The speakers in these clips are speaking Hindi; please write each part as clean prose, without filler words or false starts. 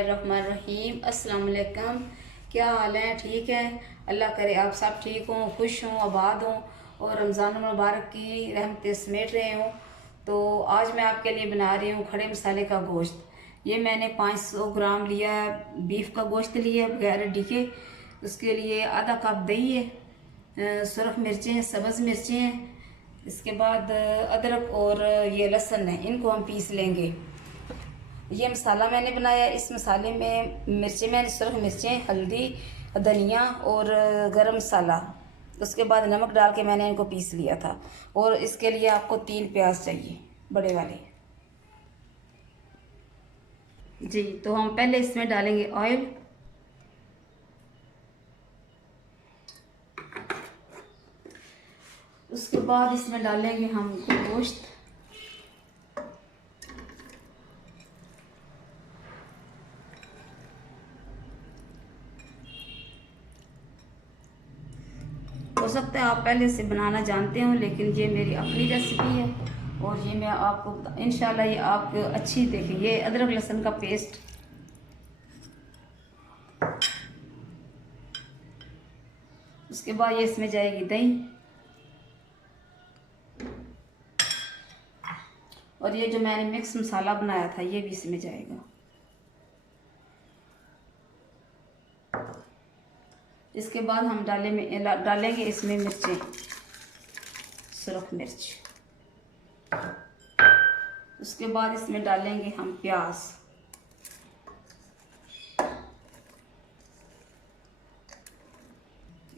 बिस्मिल्लाहिर्रहमानिर्रहीम। अस्सलाम वालेकुम। क्या हाल है? ठीक है, अल्लाह करे आप सब ठीक हों, खुश हों, आबाद हों और रमज़ान मुबारक की रहमतें समेट रहे हों। तो आज मैं आपके लिए बना रही हूँ खड़े मसाले का गोश्त। ये मैंने 500 ग्राम लिया है, बीफ का गोश्त लिया है बगैर हड्डी के। उसके लिए आधा कप दही है, सुरख मिर्चें हैं, सब्ज़ मिर्चें हैं, इसके बाद अदरक और ये लहसुन है, इनको हम पीस लेंगे। ये मसाला मैंने बनाया। इस मसाले में मिर्चें, मैंने सुरख मिर्चें, हल्दी, धनिया और गरम मसाला, उसके बाद नमक डाल के मैंने इनको पीस लिया था। और इसके लिए आपको 3 प्याज चाहिए, बड़े वाले। जी, तो हम पहले इसमें डालेंगे ऑयल। उसके बाद इसमें डालेंगे हम गोश्त। हो सकता है आप पहले से बनाना जानते हो, लेकिन ये मेरी अपनी रेसिपी है और ये मैं आपको इंशाल्लाह ये आपको अच्छी देखें। ये अदरक लहसुन का पेस्ट। उसके बाद ये इसमें जाएगी दही और ये जो मैंने मिक्स मसाला बनाया था ये भी इसमें जाएगा। इसके बाद हम डालेंगे इसमें मिर्चें, सुरख मिर्च। उसके बाद इसमें डालेंगे हम प्याज।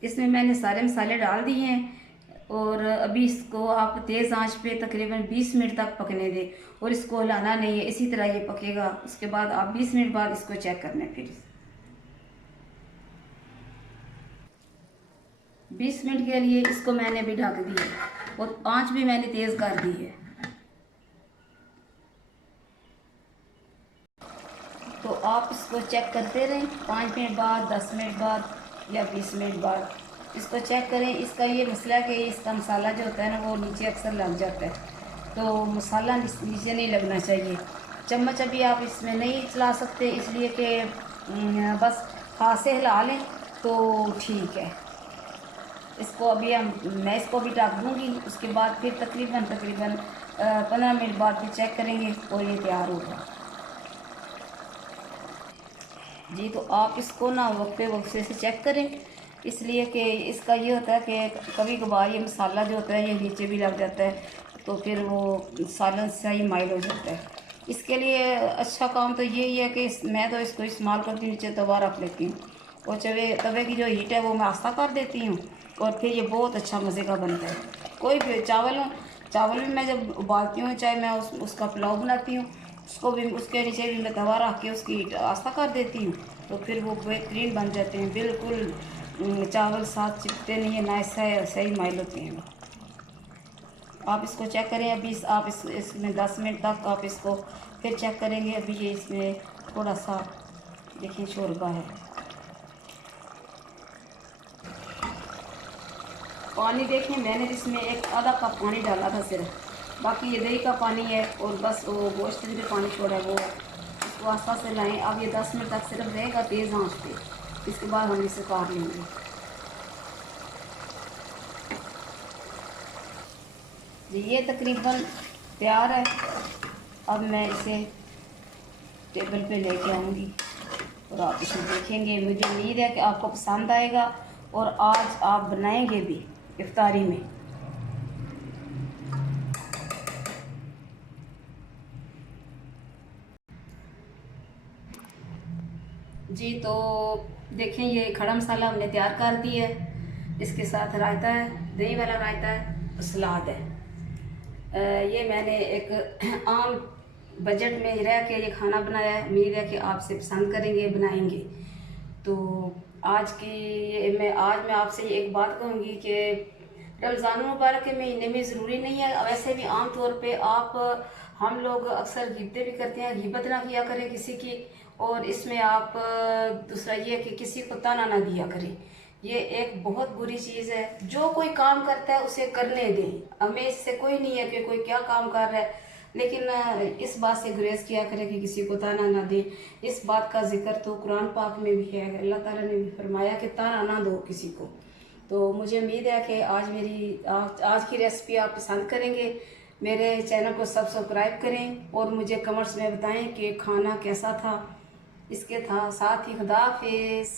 इसमें मैंने सारे मसाले डाल दिए हैं और अभी इसको आप तेज़ आंच पे तकरीबन 20 मिनट तक पकने दें और इसको हिलाना नहीं है, इसी तरह ये पकेगा। उसके बाद आप 20 मिनट बाद इसको चेक करना है। फिर 20 मिनट के लिए इसको मैंने अभी ढक दिया और आंच भी मैंने तेज़ कर दी है। तो आप इसको चेक करते रहें, 5 मिनट बाद, 10 मिनट बाद या 20 मिनट बाद इसको चेक करें। इसका ये मसला है कि इसका मसाला जो होता है ना वो नीचे अक्सर लग जाता है, तो मसाला नीचे नहीं लगना चाहिए। चम्मच अभी आप इसमें नहीं चला सकते, इसलिए कि बस हाथ से हिला लें तो ठीक है। इसको अभी मैं इसको भी ढक दूँगी। उसके बाद फिर तकरीबन 15 मिनट बाद फिर चेक करेंगे और ये तैयार होगा। जी, तो आप इसको ना वक्फे वक्फे से चेक करें, इसलिए कि इसका ये होता है कि कभी कभार ये मसाला जो होता है ये नीचे भी लग जाता है, तो फिर वो सालन सही माइल हो जाता है। इसके लिए अच्छा काम तो यही है कि मैं तो इसको इस्तेमाल करती हूँ, नीचे तवा रख लेती हूँ और तवे की जो हीट है वो मैं आस्था कर देती हूँ और फिर ये बहुत अच्छा मज़े का बनता है। कोई भी चावल भी मैं जब उबालती हूँ, चाहे मैं उसका पुलाव बनाती हूँ, उसको भी उसके नीचे भी मैं तवा रख के उसकी हीट आस्था कर देती हूँ, तो फिर वो बेहतरीन बन जाते हैं। बिल्कुल चावल साथ चिपकते नहीं है, ना सही माइल होते हैं। आप इसको चेक करें। अभी आप इसमें 10 मिनट तक आप इसको फिर चेक करेंगे। अभी ये इसमें थोड़ा सा देखिए शोरबा है। पानी देखें, मैंने इसमें एक आधा कप पानी डाला था सिर्फ, बाकी ये दही का पानी है और बस वो गोश्त में जो पानी छोड़ा है वो इसको आस्ता से लाएँ। अब ये 10 मिनट तक सिर्फ रहेगा तेज़ आंच पे, इसके बाद हम इसे काट लेंगे। जी, ये तकरीबन तैयार है। अब मैं इसे टेबल पे लेके आऊँगी और आप इसे देखेंगे। मुझे उम्मीद है कि आपको पसंद आएगा और आज आप बनाएंगे भी इफ्तारी में। जी, तो देखें ये खड़ा मसाला हमने तैयार कर दिया है। इसके साथ रायता है, दही वाला रायता है और सलाद है। ये मैंने एक आम बजट में रह के ये खाना बनाया है। उम्मीद है कि आप से पसंद करेंगे, बनाएंगे। तो आज मैं आपसे एक बात कहूँगी कि रमज़ान मुबारक के महीने में ज़रूरी नहीं है, वैसे भी आम तौर पे हम लोग अक्सर गिबतें भी करते हैं। गिबत ना किया करें किसी की, और इसमें आप दूसरा ये कि किसी को ताना ना दिया करें। ये एक बहुत बुरी चीज़ है। जो कोई काम करता है उसे करने दें, हमें इससे कोई नहीं है कि कोई क्या काम कर रहा है। लेकिन इस बात से गुरेज किया करें कि किसी को ताना ना दें। इस बात का जिक्र तो कुरान पाक में भी है, अल्लाह ताला ने भी फरमाया कि ताना ना दो किसी को। तो मुझे उम्मीद है कि आज की रेसिपी आप पसंद करेंगे। मेरे चैनल को सब्सक्राइब करें और मुझे कमेंट्स में बताएं कि खाना कैसा था इसके था। साथ ही खुदा हाफिज़।